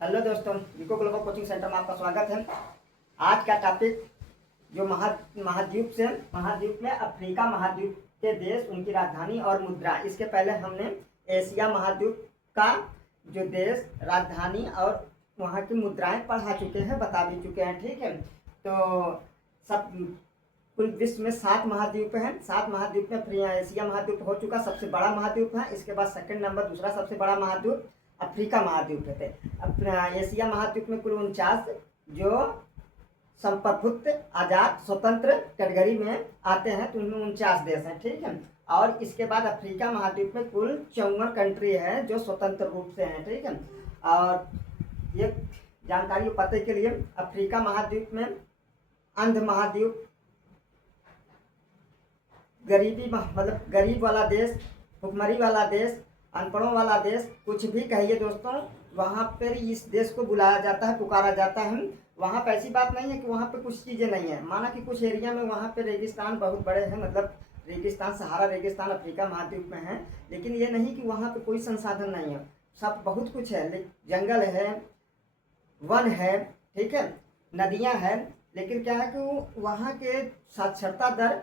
Hello दोस्तों, Vicco global coaching centre में आपका स्वागत है। आज का टॉपिक जो महाद्वीप में अफ्रीका महाद्वीप के देश, उनकी राजधानी और मुद्रा। इसके पहले हमने एशिया महाद्वीप का जो देश, राजधानी और वहाँ की मुद्राएं पढ़ा चुके हैं, बता भी चुके हैं। ठीक है, तो सब कुल विश्व में 7 महाद्वीप हैं। 7 महाद्वीप में एशिया महाद्वीप हो चुका, सबसे बड़ा महाद्वीप है। इसके बाद सेकंड नंबर दूसरा सबसे बड़ा महाद्वीप अफ्रीका महाद्वीप थे। एशिया महाद्वीप में कुल 49 जो संप्रभुत्व, आज़ाद, स्वतंत्र कैटेगरी में आते हैं, तो उनमें 49 देश हैं। ठीक है, और इसके बाद अफ्रीका महाद्वीप में कुल 54 कंट्री है जो स्वतंत्र रूप से हैं। ठीक है, और ये जानकारी पते के लिए अफ्रीका महाद्वीप में अंध महाद्वीप, गरीबी मतलब गरीब वाला देश, भुखमरी वाला देश, अनपढ़ों वाला देश, कुछ भी कहिए दोस्तों, वहाँ पर इस देश को बुलाया जाता है, पुकारा जाता है। वहाँ पर ऐसी बात नहीं है कि वहाँ पे कुछ चीज़ें नहीं है। माना कि कुछ एरिया में वहाँ पे रेगिस्तान बहुत बड़े हैं, मतलब रेगिस्तान, सहारा रेगिस्तान अफ्रीका महाद्वीप में है, लेकिन ये नहीं कि वहाँ पे कोई संसाधन नहीं है। सब बहुत कुछ है, जंगल है, वन है, ठीक है, नदियाँ हैं, लेकिन क्या है कि वहाँ के साक्षरता दर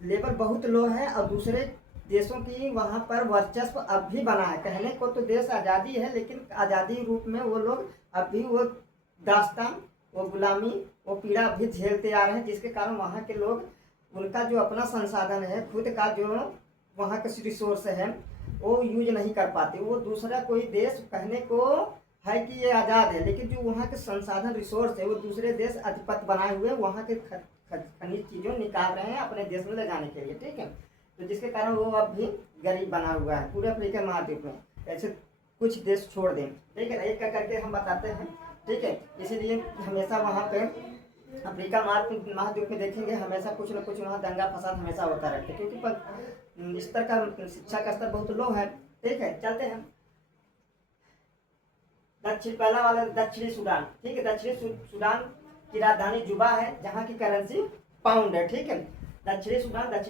लेवल बहुत लो है और दूसरे देशों की वहाँ पर वर्चस्व अब भी बना है। कहने को तो देश आज़ादी है, लेकिन आज़ादी रूप में वो लोग अब भी वो दास्तान, वो गुलामी, वो पीड़ा भी झेलते आ रहे हैं, जिसके कारण वहाँ के लोग, उनका जो अपना संसाधन है, खुद का जो वहाँ का रिसोर्स है, वो यूज नहीं कर पाते। वो दूसरा कोई देश कहने को है कि ये आज़ाद है, लेकिन जो वहाँ के संसाधन रिसोर्स है, वो दूसरे देश अधिपत्य बनाए हुए वहाँ के खनिज चीज़ों निकाल रहे हैं अपने देश में ले जाने के लिए। ठीक है, तो जिसके कारण वो अब भी गरीब बना हुआ है पूरे अफ्रीका महाद्वीप में। ऐसे कुछ देश छोड़ दें, ठीक है, एक करके हम बताते हैं। ठीक है, इसीलिए हमेशा वहाँ पे अफ्रीका महाद्वीप में देखेंगे, हमेशा कुछ न कुछ वहाँ दंगा फसाद हमेशा होता रहता है, क्योंकि स्तर का, शिक्षा का स्तर बहुत लो है। ठीक है, चलते हैं पहला वाला दक्षिणी सूडान। ठीक है, दक्षिणी सूडान की राजधानी जुबा है, जहाँ की करेंसी पाउंड है। ठीक है, दक्षिणी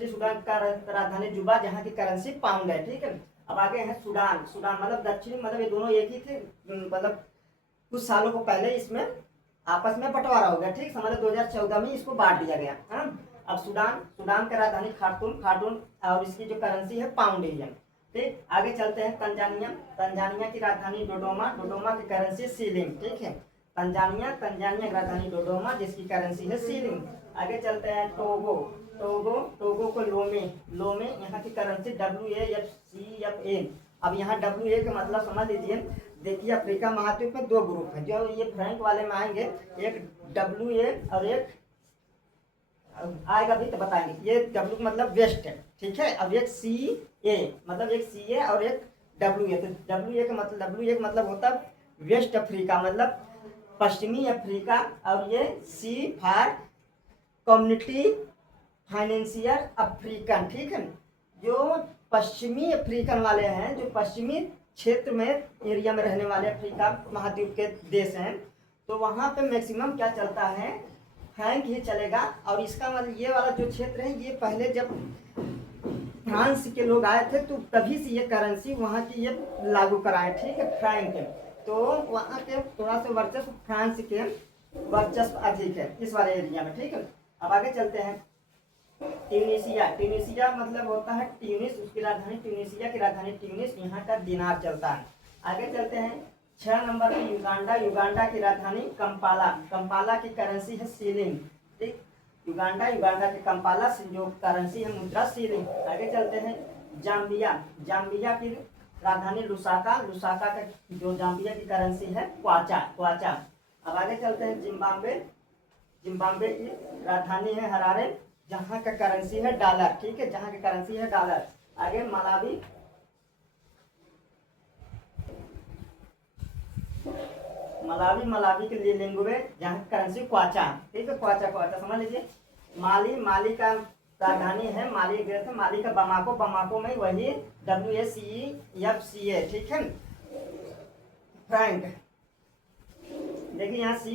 सूडान का राजधानी जुबा, जहाँ की करेंसी पाउंड है। ठीक है, अब आगे है सूडान। मतलब दक्षिणी, मतलब ये दोनों एक ही थे, मतलब कुछ सालों को पहले इसमें आपस में बंटवारा हो गया। ठीक, समझ लो 2014 में इसको बांट दिया गया। हाँ, अब सूडान का राजधानी खार्टूम और इसकी जो करेंसी है पाउंड है। ठीक, आगे चलते हैं तंजानिया की राजधानी डोडोमा की करेंसी सीलिंग। ठीक है, तंजानिया की राजधानी डोडोमा, जिसकी करेंसी है सीलिंग। आगे चलते हैं टोगो को लोमे, यहाँ की करेंसी WAFCFA। अब यहाँ WA का मतलब समझ लीजिए। देखिए, अफ्रीका महाद्वीप में 2 ग्रुप हैं जो ये फ्रैंक वाले में आएंगे, एक WA और एक आएगा भी तो बताएंगे। ये W मतलब वेस्ट है, ठीक है। अब एक CA मतलब एक CA और एक WA। तो WA का मतलब होता है वेस्ट अफ्रीका, मतलब पश्चिमी अफ्रीका, और ये C for community financial African. ठीक है, जो पश्चिमी अफ्रीकन वाले हैं, जो पश्चिमी क्षेत्र में एरिया में रहने वाले अफ्रीका महाद्वीप के देश हैं, तो वहाँ पे मैक्सिमम क्या चलता है, फ्रैंक ही चलेगा। और इसका मतलब ये वाला जो क्षेत्र है, ये पहले जब फ्रांस के लोग आए थे तो तभी से ये करेंसी वहाँ की ये लागू कराए। ठीक है, फ्रैंक, तो वहाँ के थोड़ा सा वर्चस्व, फ्रांस के वर्चस्व अधिक है इस वाले एरिया में। ठीक है, अब आगे चलते हैं ट्यूनीसिया मतलब होता है ट्यूनिस, उसकी राजधानी ट्यूनीसिया की राजधानी ट्यूनिस, यहाँ का दिनार चलता है। आगे चलते हैं 6 नंबर पे युगांडा की राजधानी कंपाला की करेंसी है सीलिंग। ठीक, युगांडा के कंपाला जो करेंसी है मुद्रा सीलिंग। आगे चलते हैं जाम्बिया की राजधानी लुसाका का जो जाम्बिया की करेंसी है क्वाचा। अब आगे चलते हैं जिम्बाब्वे की राजधानी है हरारे, जहाँ का करेंसी है डॉलर। ठीक है, जहाँ की करेंसी है डॉलर। आगे मलावी के लिए लिंगुए, जहाँ की करेंसी क्वाचा। ठीक है, क्वाचा समझ लीजिए। माली का राजधानी है, माली का बमाको में वही WACFCA। ठीक है, फ्रैंक। देखिए यहाँ C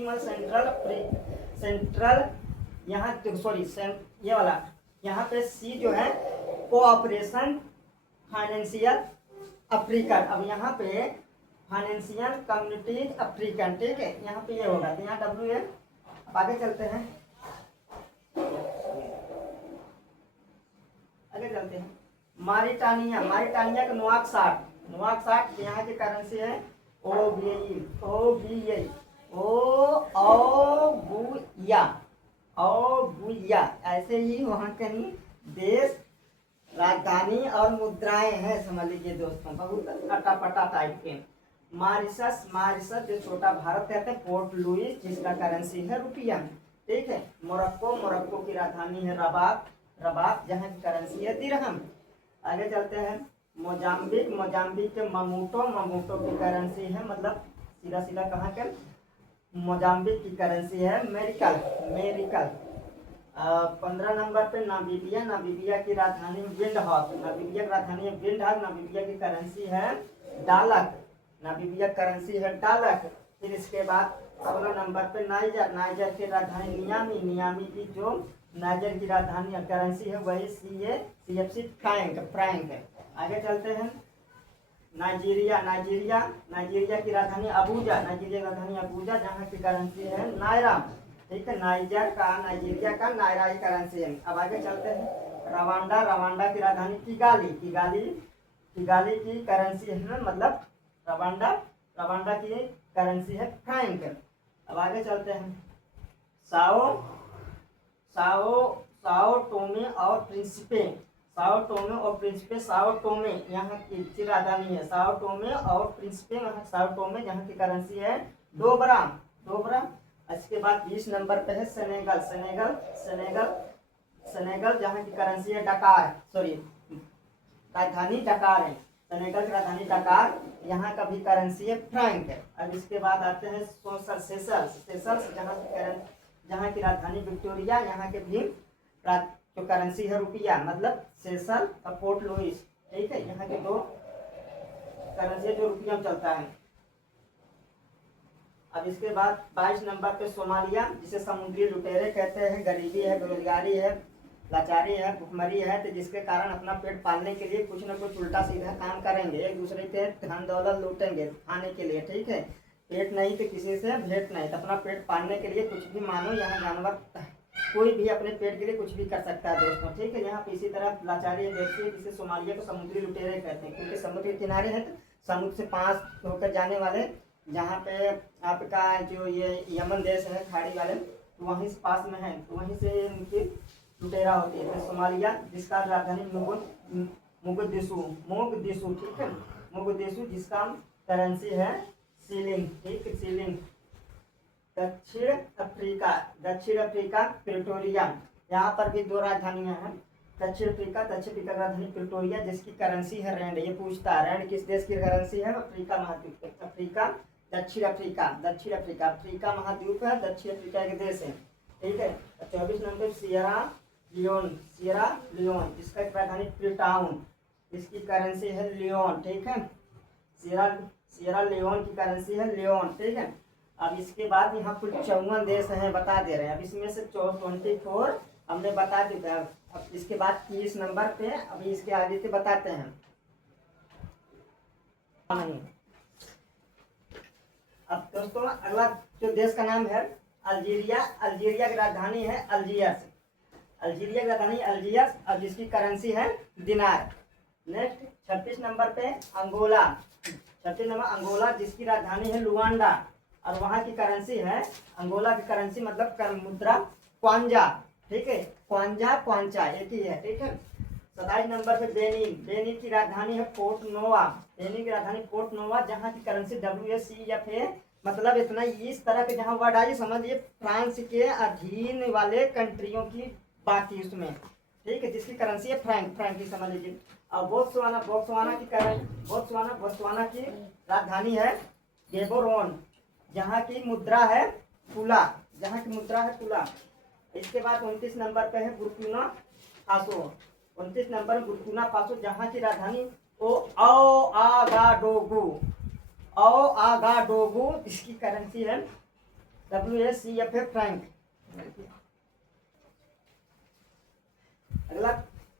मतलब सेंट्रल, यहाँ सॉरी ये वाला, यहाँ पे C जो है कोऑपरेशन फाइनेंशियल अफ्रीका। अब यहाँ पे फाइनेंशियल कम्युनिटीज अफ्रीकन, ठीक है, यहाँ पे ये होगा, तो यहाँ डब्ल्यू है। अब आगे चलते हैं, आगे चलते हैं। मारिटानिया, मारिटानिया का नुआकसाट, नुआकसाट यहाँ की करेंसी है OBI, ओ बुया, ऐसे ही वहाँ कहीं देश, राजधानी और मुद्राएं हैं, समझ लीजिए दोस्तों, बहुत अटापटा टाइप के। मॉरिशस, मॉरिशस जो छोटा भारत कहते हैं, पोर्ट लुइस जिसका करेंसी है रुपया, ठीक है। मोरक्को, मोरक्को की राजधानी है रबात, रबात जहाँ की करेंसी है दिरहम। आगे चलते हैं। मोजाम्बिक, मोजाम्बिक के ममूटो, ममूटो की करेंसी है, मतलब सीधा सीधा कहाँ के, मोजाम्बिक की करेंसी है मेरिकल, मेरिकल। 15 नंबर पे नामीबिया, नामीबिया की राजधानी विंडहॉक, नामीबिया की राजधानी है विंडहॉक, नामीबिया की करेंसी है डालक, नामीबिया करेंसी है डालक। फिर इसके बाद 16 नंबर पे नाइजर, नाइजर की राजधानी नियामी, नियामी की जो नाइजर की राजधानी करेंसी है वही CFC फ्रैंक, फ्रैंक है। आगे चलते हैं। नाइजीरिया, नाइजीरिया, नाइजीरिया की राजधानी अबूजा, नाइजीरिया की राजधानी अबूजा जहाँ की करेंसी है नायरा, ठीक है। नाइजर का, नाइजीरिया का नायरा ही करेंसी है। अब आगे चलते हैं। रवांडा, रवांडा की राजधानी किगाली, किगाली, किगाली की करेंसी है, मतलब रवांडा, रवांडा की करेंसी है फ्रैंक। अब आगे चलते हैं। साओ, साओ, साओ टोमे और प्रिंसिपे, साओ टोमे और प्रिंसिपे, साओ टोमे यहाँ की राजधानी है साओ टोमे और प्रिंसिपे, साओ टोमे जहाँ की करेंसी है डोबरा, डोबरा। इसके बाद 20 नंबर पे है सेनेगल, सेनेगल, सेनेगल, सेनेगल जहाँ की करेंसी है डकार, सॉरी राजधानी डकार है, सेनेगल की राजधानी डकार, यहाँ का भी करेंसी है फ्रैंक। अब इसके बाद आते हैं सेशल्स, सेशल्स जहाँ की राजधानी विक्टोरिया, यहाँ के भी जो करेंसी है रुपया, मतलब सेशल और पोर्ट लुइस, ठीक है, यहाँ के दो करेंसी जो रुपया में चलता है। अब इसके बाद 22 नंबर पे सोमालिया, जिसे समुद्री लुटेरे कहते हैं, गरीबी है, बेरोजगारी है, लाचारी है, भुखमरी है, तो जिसके कारण अपना पेट पालने के लिए कुछ न कुछ उल्टा सीधा काम करेंगे, एक दूसरे के धन दौलत लूटेंगे खाने के लिए, ठीक है। पेट नहीं तो किसी से भेंट नहीं, तो अपना पेट पालने के लिए कुछ भी, मानो यहाँ जानवर कोई भी अपने पेट के लिए कुछ भी कर सकता है दोस्तों, ठीक है। यहाँ पे इसी तरह लाचारी व्यक्ति है जिसे सोमालिया को समुद्री लुटेरे कहते हैं, क्योंकि समुद्र के किनारे है, तो समुद्र से पास होकर जाने वाले, जहाँ पे आपका जो ये यमन देश है खाड़ी वाले, तो वहीं से पास में है, तो वहीं से इनकी लुटेरा होती है। तो सोमालिया जिसका राजधानी मोगदिशु, मोगदिशु, ठीक है, मोगदिशु जिसका करेंसी है सीलिंग, ठीक है, सीलिंग। दक्षिण अफ्रीका, दक्षिण अफ्रीका प्रिटोरिया, यहाँ पर भी दो राजधानियां हैं। दक्षिण अफ्रीका, दक्षिण अफ्रीका की राजधानी प्रिटोरिया जिसकी करेंसी है रैंड। ये पूछता है रैंड किस देश की करेंसी है, अफ्रीका महाद्वीप, अफ्रीका, दक्षिण अफ्रीका, दक्षिण अफ्रीका, अफ्रीका महाद्वीप है, दक्षिण अफ्रीका के देश है, ठीक है। 24 number Sierra Leone, Sierra Leone जिसका राजधानी फ्रीटाउन, इसकी करेंसी है लियोन, ठीक है, सियरा लियोन की करेंसी है लियोन, ठीक है। अब इसके बाद यहाँ कुल 54 देश हैं, बता दे रहे हैं। अब इसमें से 24 हमने बता दिया। अब इसके बाद 30 नंबर पे अभी इसके आगे से बताते हैं। अब दोस्तों अगला जो देश का नाम है अल्जीरिया, अल्जीरिया की राजधानी है अल्जियर्स, अल्जीरिया की राजधानी अल्जियर्स, अब जिसकी करेंसी है दिनार। नेक्स्ट 36 नंबर पे अंगोला, 36 नंबर अंगोला जिसकी राजधानी है लुआंडा, और वहाँ की करेंसी है, अंगोला की करेंसी मतलब मुद्रा क्वांजा, ठीक है, क्वांजा क्वांचा एक ही है, ठीक है। 27 नंबर पे बेनिन, बेनिन की राजधानी है पोर्ट नोवा, बेनिन की राजधानी पोर्ट नोवा जहाँ की करेंसी WSCF है, मतलब इतना इस तरह के जहाँ वर्ड आइए समझिए फ्रांस के अधीन वाले कंट्रियों की बात थी उसमें, ठीक है, जिसकी करेंसी है फ्रैंक, फ्रैंक की समझ लीजिए। और बोत्सवाना, बोत्सवाना की बोत्सवाना, बोत्सवाना की राजधानी है गेबोरोन जहाँ की मुद्रा है तुला, जहाँ की मुद्रा है तुला। इसके बाद 29 नंबर पे है Burkina Faso, 29 number Burkina Faso जहाँ की राजधानी ओआगाडोगु, ओआगाडोगु इसकी करेंसी है WSCF फ्रैंक। अगला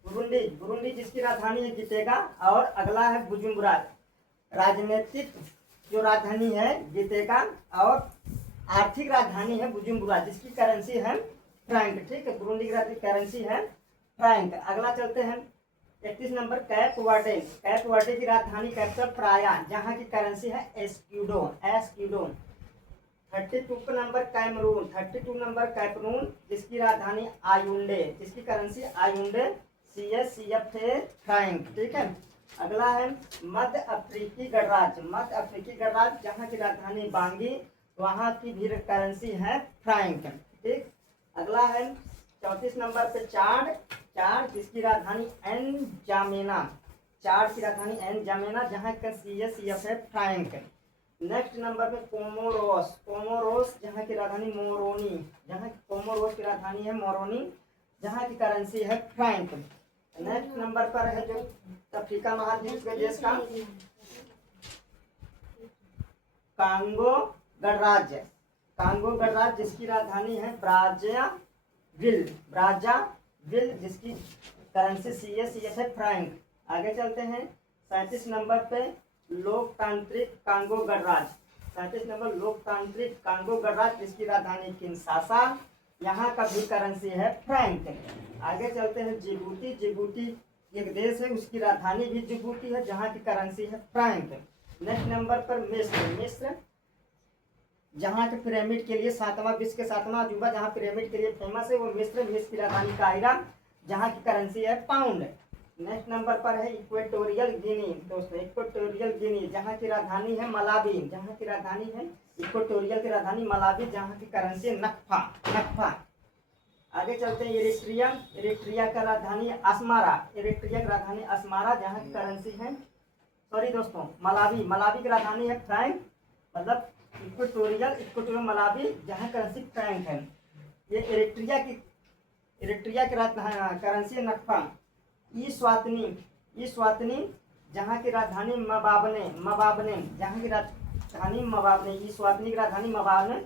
बुरुंडी, बुरुंडी जिसकी राजधानी है जितेगा, और अगला है बुजुम्बुरा, राजनीतिक जो राजधानी है गीतेका, और आर्थिक राजधानी है बुजुम्बुरा जिसकी करेंसी है फ्रैंक, ठीक है। बुरुंडी की करेंसी है फ्रैंक। अगला चलते हैं 31 number cap Verde. Cap Verde की राजधानी कैपिटल प्राया जहाँ की करेंसी है एस्क्यूडो, एस्क्यूडो। 32 नंबर कैमरून, 32 नंबर कैमरून जिसकी राजधानी आयुंडे, जिसकी करेंसी आयुंडे CSCF फ्रैंक, ठीक है। अगला है मध्य अफ्रीकी गणराज्य, मध्य अफ्रीकी गणराज्य जहाँ की राजधानी बांगी, वहाँ की भी करेंसी है फ्रैंक, ठीक। अगला है 34 नंबर पे चाड, चाड जिसकी राजधानी एनजामेना, चाड की राजधानी एनजामेना जहाँ का CSCF है फ्रैंक। नेक्स्ट नंबर पे कोमोरोस, कोमोरोस जहाँ की राजधानी मोरोनी, जहाँ कोमोरोस की राजधानी है मोरोनी जहाँ की करेंसी है फ्रैंक। नेक्स्ट नंबर पर है जो अफ्रीका महाद्वीप के देश का कांगो गणराज्य, कांगो गणराज्य जिसकी राजधानी है ब्राज़ाविल, ब्राज़ाविल जिसकी करेंसी CSCF है फ्रैंक। आगे चलते हैं 37 नंबर पे लोकतांत्रिक कांगो गणराज्य, 37 नंबर लोकतांत्रिक कांगो गणराज्य जिसकी राजधानी किनशासा, यहाँ का भी करेंसी है फ्रैंक। आगे चलते हैं जिबूती, जिबूती एक देश है उसकी राजधानी भी जिबूती है जहाँ की करेंसी है फ्रैंक। नेक्स्ट नंबर पर मिस्र, मिस्र जहाँ के पिरामिड के लिए विश्व के 7वां अजूबा जहाँ पिरामिड के लिए फेमस है वो मिस्र, मिस्र की राजधानी काहिरा जहाँ की करेंसी है पाउंड। नेक्स्ट नंबर पर है इक्वेटोरियल गिनी, दोस्तों इक्वेटोरियल गिनी जहाँ की राजधानी है मलावी, जहाँ की राजधानी है इक्वेटोरियल की राजधानी मलावी जहाँ की करेंसी है नक्फा, नक्फा। आगे चलते हैं इरिट्रिया, इरिट्रिया का राजधानी अस्मारा, इरिट्रिया की राजधानी अस्मारा जहाँ की करेंसी है सॉरी दोस्तों मलावी, मलावी की राजधानी है फ्रैंक, मतलब इक्वेटोरियल, इक्वेटोरियल मलावी जहाँ करेंसी फ्रैंक है। ये इरिट्रिया की करेंसी नक्फा। ई स्वातनी जहाँ की राजधानी मबाबने, मबाबने जहाँ की राजधानी मबाबने, ई स्वातनी की राजधानी मबाबने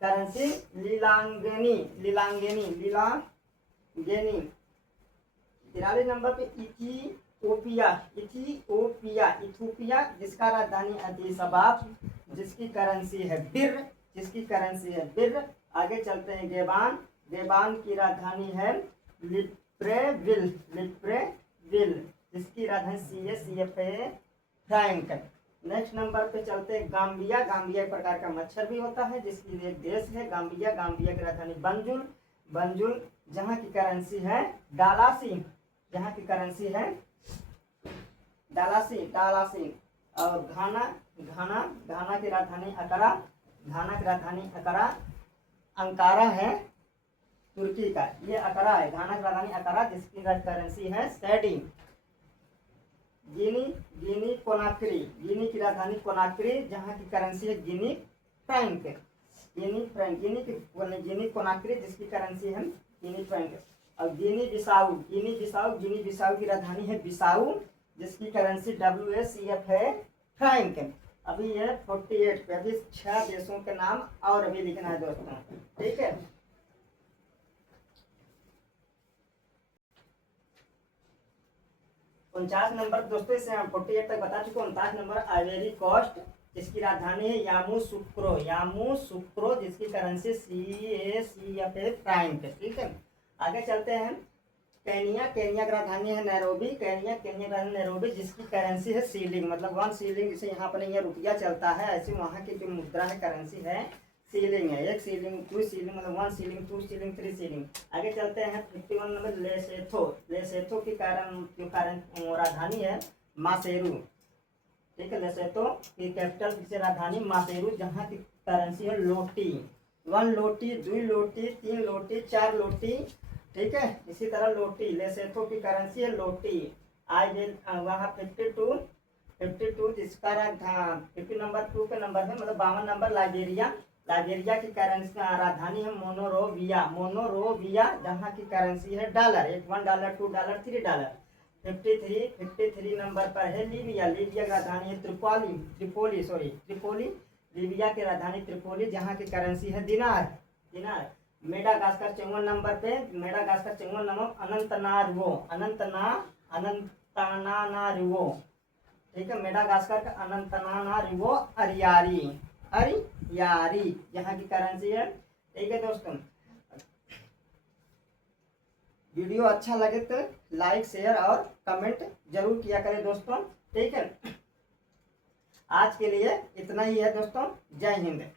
करेंसी लीलांगेनी, लीलांगेनी, लीलांगेनी। 43 नंबर पे इथियोपिया, इथियोपिया, इथियोपिया जिसका राजधानी अदीस अबाब जिसकी करेंसी है बिर, जिसकी करेंसी है बिर। आगे चलते हैं गेबान, गेबान की राजधानी है लिब्रेविल, लिब्रेविल जिसकी राजधानी CSCF है फ्रैंक। नेक्स्ट नंबर पे चलते हैं गाम्बिया, गाम्बिया एक प्रकार का मच्छर भी होता है जिसकी एक देश है गाम्बिया, गाम्बिया की राजधानी बंजुल, बंजुल जहाँ की करेंसी है डालासी, जहाँ की करेंसी है डालासी, डालासी। और घाना, घाना, घाना की राजधानी अकरा, घाना की राजधानी अकरा, अंकारा है तुर्की का, ये अकरा है, घाना की राजधानी अकरा जिसकी करेंसी है सैडी। गिनी, गिनी कोनाक्री, गिनी की राजधानी कोनाक्री जहाँ की करेंसी है गिनी फ्रैंक, गिनी फ्रैंक, गिनी कोनाक्री जिसकी करेंसी है गिनी फ्रैंक। और गिनी बिसाऊ, गिनी बिसाऊ, गिनी बिसाऊ की राजधानी है बिसाऊ जिसकी करेंसी WACF है फ्रैंक। अभी ये 48 पे, अभी 6 देशों के नाम और अभी लिखना है दोस्तों, ठीक है। उनचास नंबर दोस्तों इसे हम 48 तक बता चुके। 29 नंबर आइवरी कोस्ट जिसकी राजधानी है यामूसुक्रो, यामूसुक्रो जिसकी करेंसी CACF है फ्रैंक, ठीक है। आगे चलते हैं केनिया, केनिया की राजधानी है नैरोबी, केनिया, केनिया की राजधानी नैरोबी जिसकी करेंसी है सीलिंग, मतलब 1 सीलिंग, जैसे यहाँ पर ये रुपया चलता है ऐसे वहाँ की जो मुद्रा है करेंसी है सीलिंग है, 1 सीलिंग, 2 सीलिंग, मतलब 1 सीलिंग, 2 सीलिंग, 3 सीलिंग। आगे चलते हैं 51 नंबर लेसेथो, लेसेथो की राजधानी है मासेरू, ठीक है। लेसेथो की कैपिटल की राजधानी मासेरू जहाँ की करेंसी है लोटी, 1 लोटी, 2 लोटी, 3 लोटी, 4 लोटी, ठीक है। इसी तरह लोटी, लेसेथो की करेंसी है लोटी। आई विल वहाँ 52 जिसका 50 नंबर 2 पे नंबर है, मतलब 52 नंबर लाइबेरिया, लाइबेरिया की करेंसी राजधानी है मोनोरोविया, मोनोरोविया जहाँ की करेंसी है डॉलर, $1, $2, $3। 53 नंबर पर है लीबिया, लीबिया की राजधानी है Tripoli, Tripoli sorry Tripoli, Libya की राजधानी त्रिपोली जहाँ की करेंसी है दिनार, दिनार। मेडागास्कर 54 नंबर पे, मेडागास्कर 54 नंबर अनंतनारुओ, अनंतनारुओ, ठीक है। मेडागास्कर का अनंतनारिवो अरियारी, अरियारी यहाँ की करेंसी है। ठीक है दोस्तों, वीडियो अच्छा लगे तो लाइक शेयर और कमेंट जरूर किया करें दोस्तों। ठीक है, आज के लिए इतना ही है दोस्तों। जय हिंद।